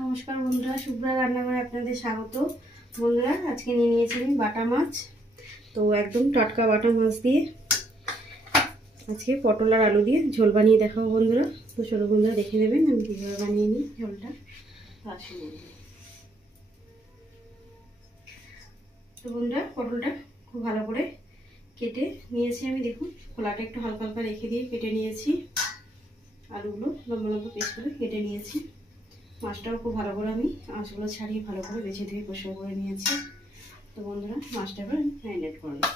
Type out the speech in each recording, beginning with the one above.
নমস্কার বন্ধুরা, শুভ্রা রান্নাঘরে আপনাদের স্বাগত। বন্ধুরা, আজকে নিয়ে নিয়েছি আমি বাটা মাছ। তো একদম টাটকা বাটা মাছ দিয়ে আজকে পটল আর আলু দিয়ে ঝোল বানিয়ে দেখাবো বন্ধুরা। তো ছোটো বন্ধুরা দেখে নেবেন আমি কীভাবে বানিয়ে নিই ঝোলটা। তো বন্ধুরা, পটলটা খুব ভালো করে কেটে নিয়েছি আমি। দেখুন, খোলাটা একটু হালকা হালকা রেখে দিয়ে কেটে নিয়েছি। আলুগুলো লম্বা লম্বা পিস করে কেটে নিয়েছি। মাছটাও খুব ভালো করে আমি আঁশগুলো ছাড়িয়ে ভালো করে বেছে ধুয়ে পরিষ্কার করে নিয়েছি। তো বন্ধুরা, মাছটা এবার ম্যারিনেট করে নেব।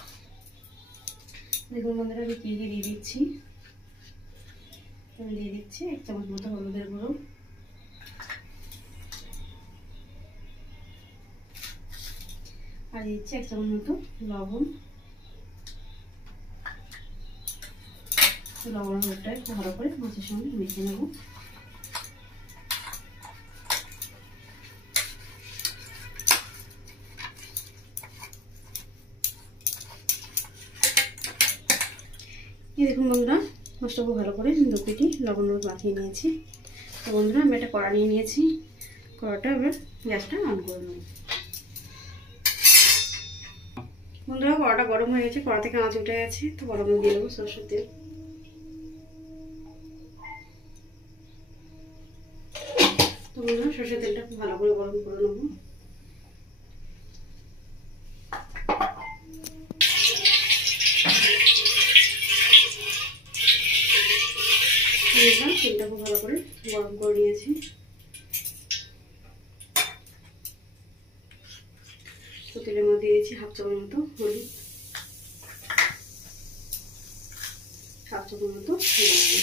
দেখুন বন্ধুরা, আমি কী দিয়ে দিচ্ছি। আমি দিয়ে দিচ্ছি 1 চামচ মতো হলুদের গুঁড়ো, আর দিচ্ছি 1 চামচ মতো লবণ। লবণ হলুদটা একটু ভালো করে মাছের সঙ্গে মেখে নেব। দেখুন বন্ধুরা, মাছটা খুব ভালো করে 2 পিটি লবণ মাখিয়ে নিয়েছি। তো বন্ধুরা, আমি একটা কড়া নিয়ে নিয়েছি। কড়াটা এবার গ্যাসটা অন করে নেব। বন্ধুরা, কড়াটা গরম হয়ে গেছে, কড়া থেকে আঁচ উঠে গেছে। তো গরম দিয়ে দেবো সরষের তেল। তো বন্ধুরা, সরষের তেলটা খুব ভালো করে গরম করে নেবো। তেলটা খুব ভালো করে গরম করে নিয়েছি। তো তেলের মধ্যে দিয়েছি 1/2 চামচ মতো হলুদ, 1/2 চামচ মতো লবণ।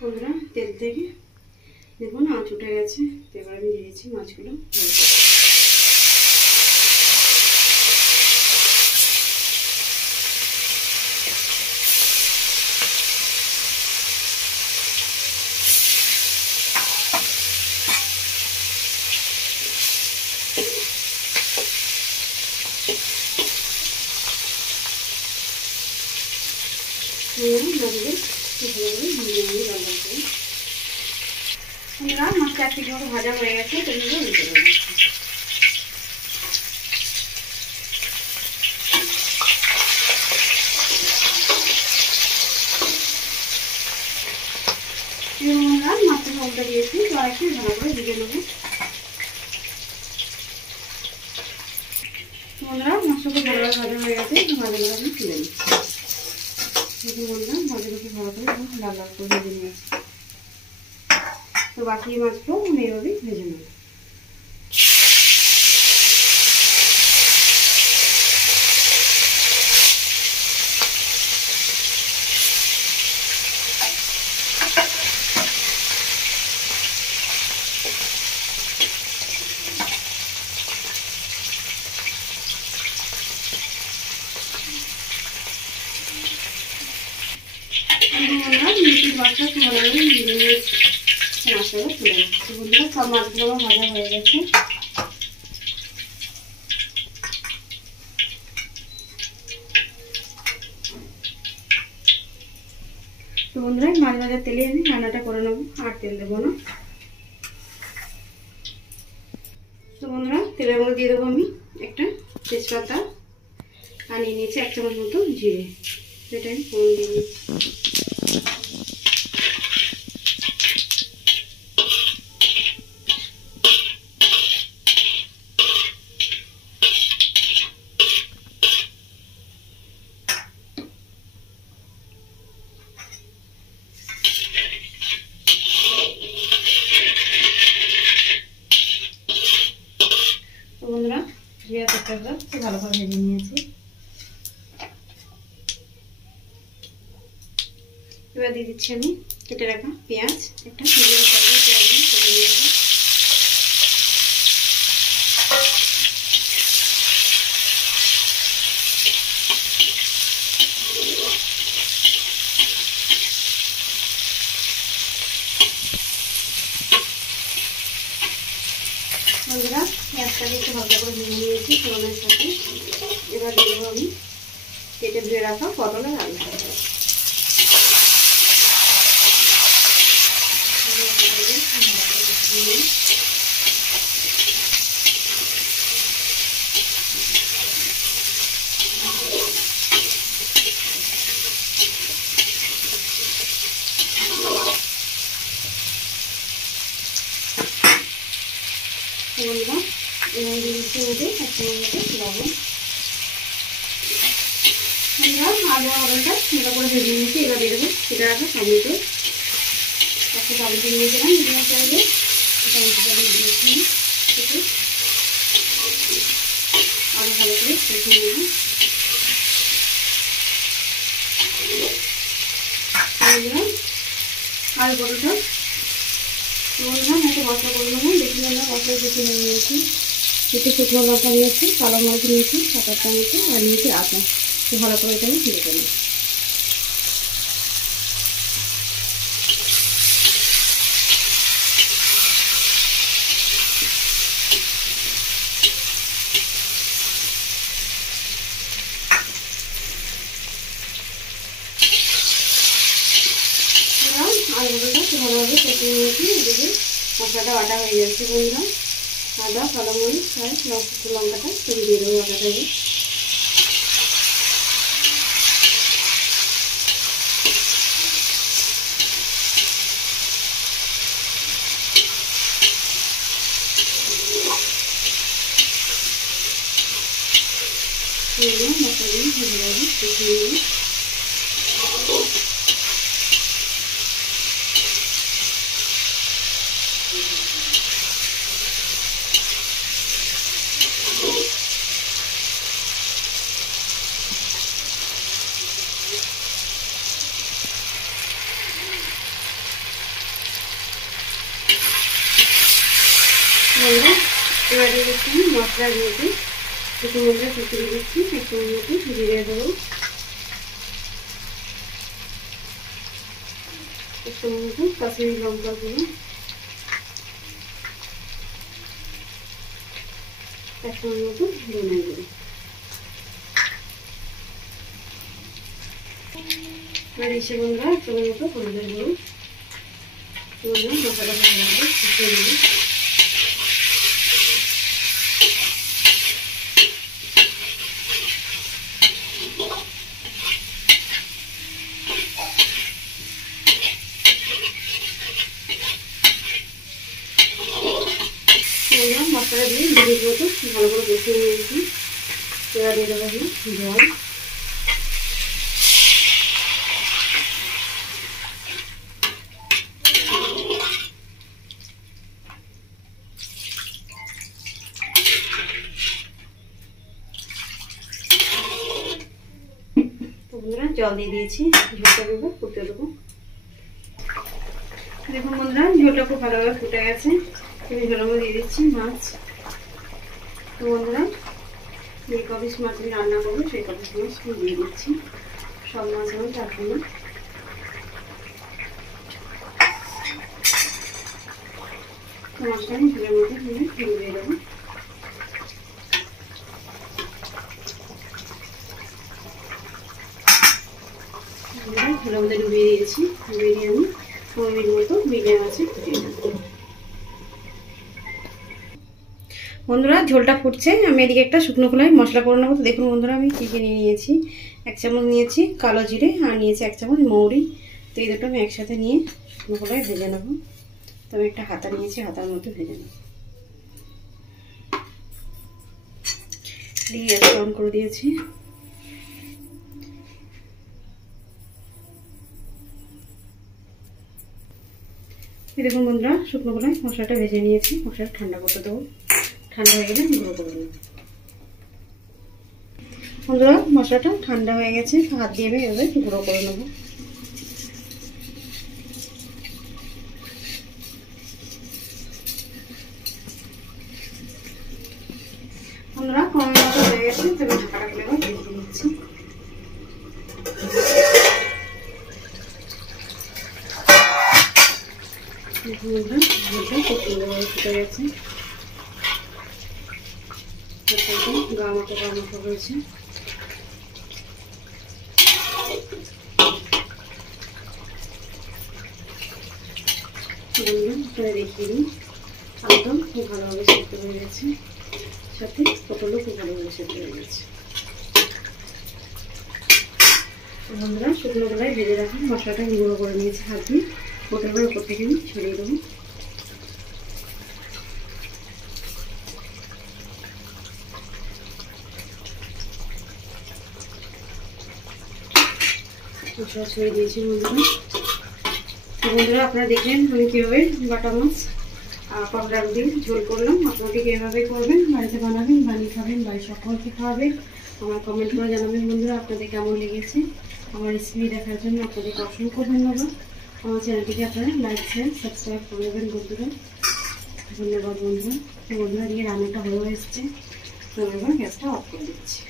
বন্ধুরা, তেল থেকে দেখুন আঁচ উঠে গেছে। তো এবার আমি দিয়েছি মাছগুলো। মাছটা 1 পিঠ মতো ভাজা হয়ে গেছে। মাছটা উল্টে দিয়েছি। তো একটু ভালো করে ভেজে নেবো। বন্ধুরা, মাছটা খুব ভালো ভাজা হয়ে গেছে। ভাজাগুলো আমি তুলে নিচ্ছি। দেখুন বন্ধুরা, ভাজাগুলো খুব ভালো করে লাল লাল করে ভেজে নিয়েছি। তো বাকি মাছগুলো আমি এভাবেই ভেজে নেব। বন্ধুরা, সব মাছগুলো ভাজা হয়ে গেছে। তো বন্ধুরা, মাছ ভাজার তেলে আমি রান্নাটা করে নেবো, আর তেল দেবো না। তো বন্ধুরা, তেলের মধ্যে দিয়ে দেবো আমি একটা তেজপাতা, আর নিয়ে নিয়েছি 1 চামচ মতো জিরে। সেটা আমি ফোড়ন দিয়ে নিচ্ছি। বন্ধুরা, জিরা তেজপাতা খুব ভালো করে ভেজে নিয়েছি। এবার দিয়ে দিচ্ছি আমি কেটে রাখা পেঁয়াজ। একটা মিডিয়াম সাইজের পেঁয়াজ কেটে নিয়েছি। বন্ধুরা, পেঁয়াজটাকে একটু হালকা করে ভেজে নিয়েছি ফোড়নের সাথে। এবার দেবো আমি কেটে ধুয়ে রাখা পটল আর আলু। আলু আলুটা সুন্দর করে ভেজে নিয়েছি। এবার দিয়ে দেবো সেটা রাখা টমেটো, একটা টমেটো নিয়েছিলাম মিডিয়াম সাইজে, টমেটোটা দিয়ে দিয়েছি একটু আরও ভালো করে কষিয়ে নেব। আলু পরোটা বললাম একটা মশলা করে নেবো। দেখি আমরা মশলা কেটে নিয়েছি, একটু শুকনো লঙ্কা নিয়েছি, কালো মরিচ নিয়েছি 7-8টা মতো, আর নিয়েছি আদা। ভালো করে এটা দিয়ে দেবো। আলুগুলোটা ভালোভাবে কষিয়ে নিয়েছি। এদিকে মশলাটা বাটা হয়ে যাচ্ছে বন্ধুরা। আদা, কালো মরিচ আর লঙ্কাটা দিয়ে দেবো বাটাটাকে। মশলাগুলো ভালোভাবে কষিয়ে নেব। এবার দিয়ে দিচ্ছি মশলা দিয়েছি, একটু মশলা কুচিয়ে দিচ্ছি, একটু মতো জিরে দেবো, একটু মতো কাশ্মীরি লঙ্কা গুঁড়ো, একটু মতো ধনে গুঁড়ো। এবার এসে বন্ধুরা একটু মতো হলুদের গুঁড়ো, মশলাটা ভালোভাবে কষিয়ে নেব। মশলা দিয়ে 2 মিনিট মতো ভালো করে কষিয়ে নিয়েছি। এবার দিয়ে দেবো জল। বন্ধুরা জল দিয়ে দিয়েছি, ঝোলটা দেবো, ফুটে দেবো। দেখুন বন্ধুরা ঝোলটা খুব ভালোভাবে ফুটে গেছে। আমি ঝোলের মধ্যে দিয়ে দিচ্ছি মাছ। তো বন্ধুরা যে কপিস মাছ আমি রান্না করবো সেই কপিস মাছ দিয়ে দিচ্ছি। সব মাছ আমি থাকবো না। মাছটা আমি ঝোলের মধ্যে ডুবিয়ে দেবো। ঝোলের মধ্যে ডুবিয়ে দিয়েছি। ডুবিয়ে দিয়ে আমি 5 মিনিট মতো মিডিয়াম আছে ফুটিয়ে দেবো। বন্ধুরা ঝোলটা ফুটছে, আমি এদিকে একটা শুকনো খোলায় মশলা করে নেবো। তো দেখুন বন্ধুরা আমি কী কী নিয়েছি। 1 চামচ নিয়েছি কালো জিরে, আর নিয়েছি 1 চামচ মৌরি। তো এই দুটো আমি একসাথে নিয়ে শুকনো খোলায় ভেজে নেবো। তো আমি একটা হাতা নিয়েছি, হাতার মধ্যে ভেজে নেবো। দিয়ে গ্যাস অন করে দিয়েছি। দেখুন বন্ধুরা শুকনো খোলায় মশলাটা ভেজে নিয়েছি। মশলাটা ঠান্ডা করতে দেবো, ঠান্ডা হয়ে গেলে গুঁড়ো করে নেব। বন্ধুরা মশলাটা ঠান্ডা হয়ে গেছে, হাত দিয়ে আমি এভাবে গুঁড়ো করে নেব। বন্ধুরা কম মতো হয়ে গেছে, তবে ঢাকাটা খুলে আবার ভেজে নিচ্ছি। ফুটে গেছে, গা মাখা রয়েছে। দেখিয়ে দিই আলুটাও খুব ভালোভাবে সেদ্ধ হয়ে গেছে, সাথে পটলও খুব ভালোভাবে সেদ্ধ হয়ে গেছে। বন্ধুরা শুকনো গলায় ভেজে রাখা মশলাটা গুঁড়ো করে নিয়েছি হাত দিয়ে, পটলের উপর থেকে আমি ছড়িয়ে দেবো। মশলা ছড়িয়ে দিয়েছি বন্ধুরা। বন্ধুরা আপনারা দেখলেন আমি কীভাবে বাটা মাছ পটল আলু দিয়ে ঝোল করলাম। আপনারা ঠিক এভাবে করবেন, বাড়িতে বানাবেন, বানিয়ে খাবেন, বাড়ির সকলকে খাওয়াবেন। আমার কমেন্ট করে জানাবেন বন্ধুরা আপনাদের কেমন লেগেছে। আমার রেসিপি দেখার জন্য আপনাদেরকে অসংখ্য ধন্যবাদ। আমার চ্যানেলটিকে আপনারা লাইক শেয়ার সাবস্ক্রাইব করে দেবেন বন্ধুরা। ধন্যবাদ বন্ধুরা। বন্ধুরা দিয়ে রান্নাটা হয়ে এসছে, তো এবার গ্যাসটা অফ করে দিচ্ছি।